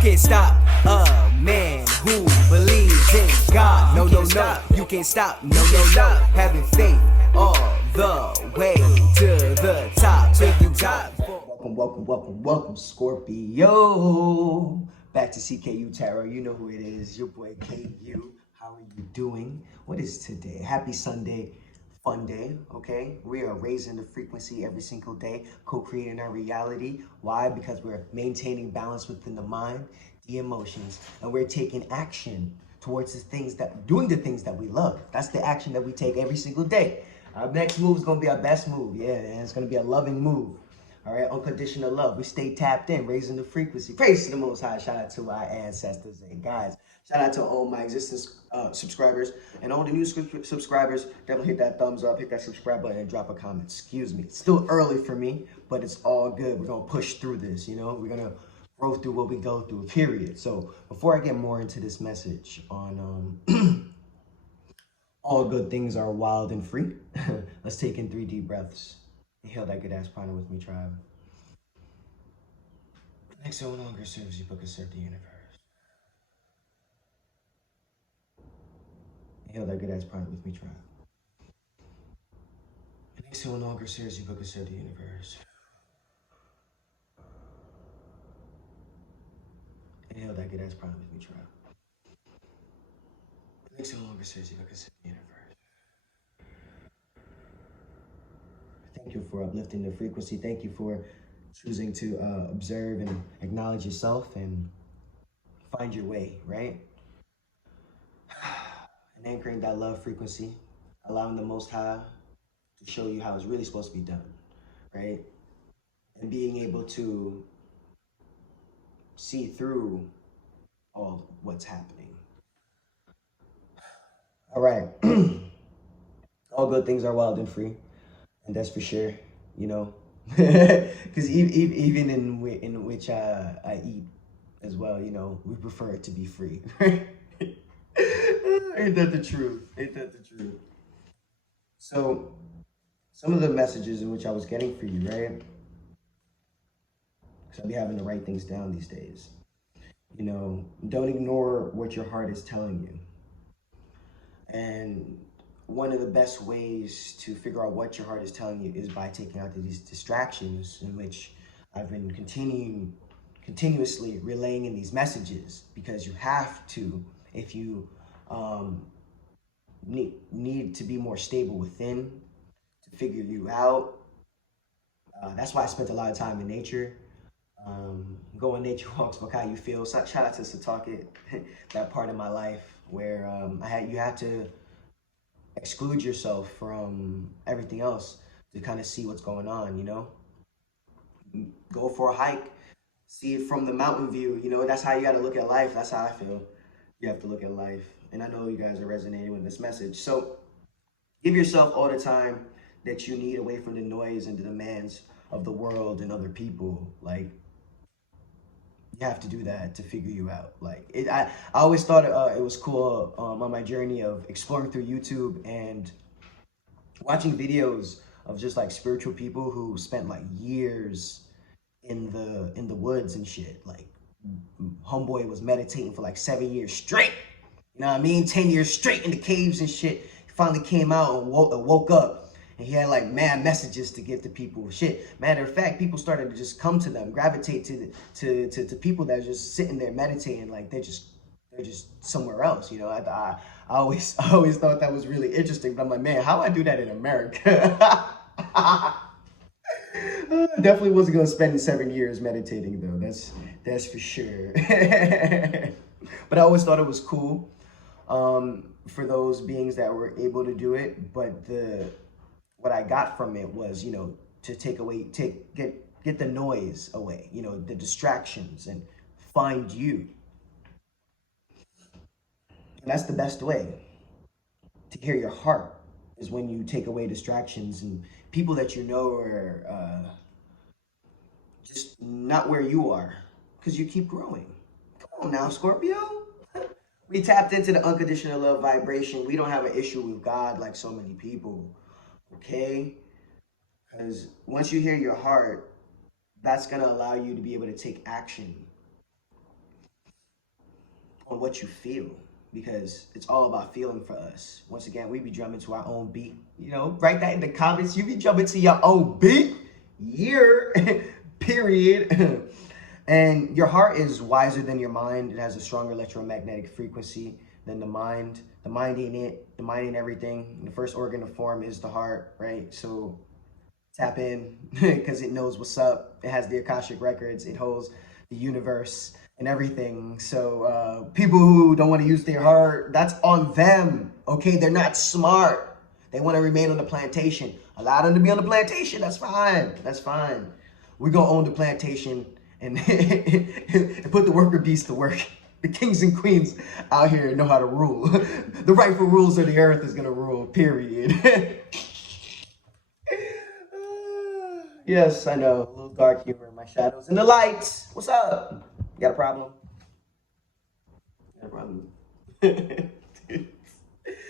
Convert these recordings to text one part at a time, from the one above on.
can't stop a man who believes in God. No, no, no, you can't stop. No, no, no, having faith all the way to the top. Take you top. Welcome, Scorpio. Back to CKU Tarot. You know who it is. Your boy KU. How are you doing? What is today? Happy Sunday. Fun day, okay? We are raising the frequency every single day, co-creating our reality. Why? Because we're maintaining balance within the mind, the emotions, and we're taking action towards doing the things that we love. That's the action that we take every single day. Our next move is gonna be our best move, yeah, and it's gonna be a loving move. All right, unconditional love. We stay tapped in, raising the frequency. Praise to the Most High. Shout out to our ancestors and guys. Shout out to all my existing subscribers and all the new subscribers. Definitely hit that thumbs up, hit that subscribe button, and drop a comment. Excuse me. It's still early for me, but it's all good. We're gonna push through this. You know, we're gonna grow through what we go through. Period. So before I get more into this message on all good things are wild and free, let's take in 3 deep breaths. Inhale that good ass prana with me, tribe. Exhale no longer serves you, but can serve the universe. Inhale that good ass prana with me, tribe. Exhale no longer serves you, but can serve the universe. Inhale that good ass prana with me, tribe. Exhale no longer serves you, but can serve the universe. Thank you for uplifting the frequency. Thank you for choosing to observe and acknowledge yourself and find your way, right? And anchoring that love frequency, allowing the Most High to show you how it's really supposed to be done, right? And being able to see through all what's happening. All right. All good things are wild and free. And that's for sure, you know, because even in which I eat as well, you know, we prefer it to be free. Ain't that the truth? Ain't that the truth? So some of the messages in which I was getting for you, right? Because I'll be having to write things down these days. You know, don't ignore what your heart is telling you. And one of the best ways to figure out what your heart is telling you is by taking out these distractions, in which I've been continuously relaying in these messages, because you have to, if you need to be more stable within, to figure you out. That's why I spent a lot of time in nature, go on nature walks, look how you feel. So, shout out to Setauket, that part of my life where you had to exclude yourself from everything else to kind of see what's going on, you know? Go for a hike, see it from the mountain view, you know? That's how you got to look at life. That's how I feel. You have to look at life. And I know you guys are resonating with this message. So give yourself all the time that you need away from the noise and the demands of the world and other people. Like, you have to do that to figure you out. Like, I always thought it was cool on my journey of exploring through YouTube and watching videos of just like spiritual people who spent like years in the woods and shit. Like, homeboy was meditating for like 7 years straight. You know what I mean? 10 years straight in the caves and shit. He finally came out and woke up. And he had like mad messages to give to people. Shit. Matter of fact, people started to just come to them, gravitate to people that are just sitting there meditating, like they're just somewhere else. You know, I always thought that was really interesting. But I'm like, man, how do I do that in America? Definitely wasn't gonna spend 7 years meditating though. That's for sure. But I always thought it was cool for those beings that were able to do it. But what I got from it was, you know, to get the noise away, you know, the distractions, and find you. And that's the best way to hear your heart, is when you take away distractions and people that you know are just not where you are, because you keep growing. Come on now, Scorpio. We tapped into the unconditional love vibration. We don't have an issue with God like so many people. Okay? Because once you hear your heart, that's going to allow you to be able to take action on what you feel, because it's all about feeling for us. Once again, we be drumming to our own beat. You know, write that in the comments. You be drumming to your own beat. Yeah. Period. And your heart is wiser than your mind. It has a stronger electromagnetic frequency than the mind. The mind ain't it. The mind ain't everything. The first organ to form is the heart, right? So tap in because it knows what's up. It has the Akashic records. It holds the universe and everything. So people who don't want to use their heart, that's on them. Okay, they're not smart. They want to remain on the plantation. Allow them to be on the plantation. That's fine. That's fine. We're gonna own the plantation and, and put the worker bees to work. The kings and queens out here know how to rule. The rightful rules of the earth is gonna rule. Period. Yes, I know. A little dark humor in my shadows and the lights. What's up? You got a problem? You got a problem?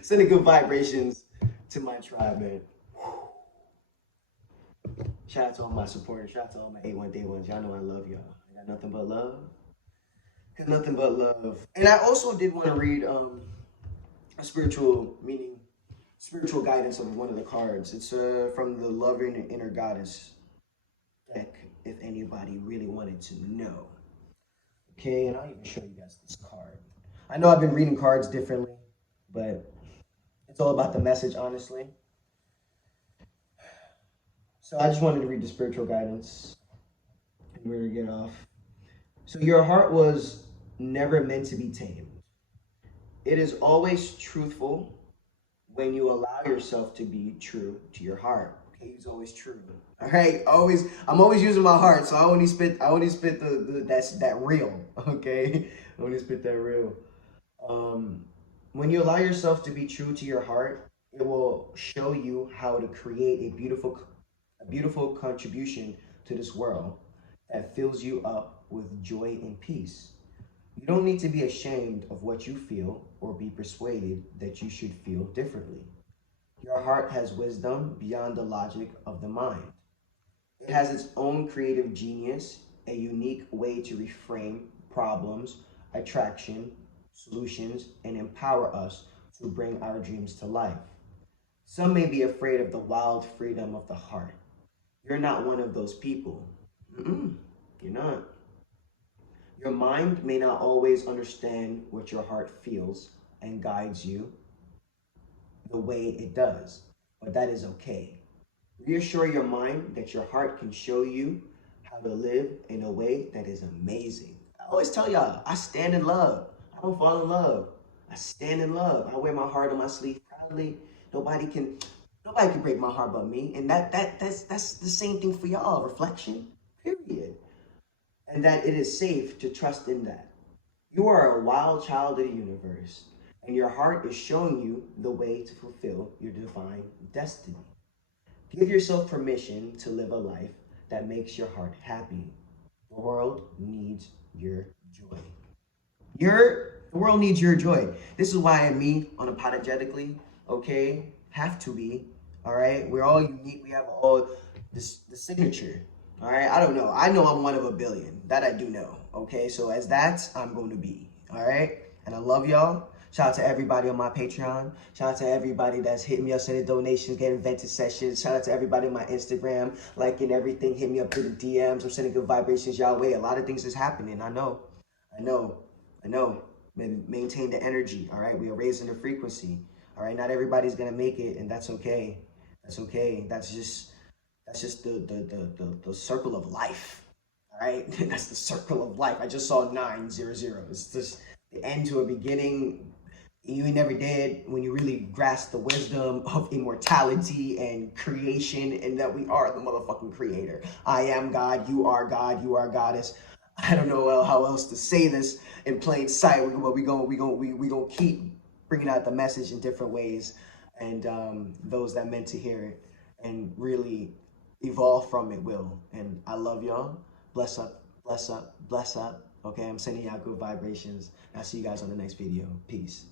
Sending good vibrations to my tribe, man. Shout out to all my supporters. Shout out to all my 81 day ones. Y'all know I love y'all. I got nothing but love. Got nothing but love. And I also did want to read a spiritual guidance of one of the cards. It's from the Loving and Inner Goddess deck, if anybody really wanted to know. Okay, and I'll even show you guys this card. I know I've been reading cards differently, but it's all about the message, honestly. So I just wanted to read the spiritual guidance and we're gonna get off. So your heart was never meant to be tamed. It is always truthful when you allow yourself to be true to your heart. Okay, he's always true. All right, I'm always using my heart, so I only spit that real. Okay, I only spit that real. When you allow yourself to be true to your heart, it will show you how to create a beautiful contribution to this world that fills you up with joy and peace. You don't need to be ashamed of what you feel or be persuaded that you should feel differently. Your heart has wisdom beyond the logic of the mind. It has its own creative genius, a unique way to reframe problems, attraction, solutions, and empower us to bring our dreams to life. Some may be afraid of the wild freedom of the heart. You're not one of those people. You're not. Your mind may not always understand what your heart feels and guides you the way it does, but that is okay. Reassure your mind that your heart can show you how to live in a way that is amazing. I always tell y'all, I stand in love. I don't fall in love. I stand in love. I wear my heart on my sleeve proudly. Nobody can break my heart but me. And that's the same thing for y'all. Reflection, period. And that it is safe to trust in that. You are a wild child of the universe, and your heart is showing you the way to fulfill your divine destiny. Give yourself permission to live a life that makes your heart happy. The world needs your joy. The world needs your joy. This is why me, unapologetically, okay, have to be, all right? We're all unique. We have all the signature, all right? I don't know. I know I'm one of a billion. That I do know, okay? So as that, I'm going to be, all right? And I love y'all. Shout out to everybody on my Patreon. Shout out to everybody that's hitting me up, sending donations, getting vented sessions. Shout out to everybody on my Instagram, liking everything, hitting me up through the DMs. I'm sending good vibrations y'all way. A lot of things is happening. I know. Maintain the energy, all right? We are raising the frequency, all right? Not everybody's gonna make it, and that's okay. That's okay. That's just the circle of life, all right? That's the circle of life. I just saw 900. It's just the end to a beginning. You ain't never dead when you really grasp the wisdom of immortality and creation, and that we are the motherfucking creator. I am God, you are goddess. I don't know how else to say this in plain sight, but we gonna keep bringing out the message in different ways, and those that meant to hear it and really evolve from it will. And I love y'all. Bless up, bless up, bless up. Okay, I'm sending y'all good vibrations. I'll see you guys on the next video. Peace.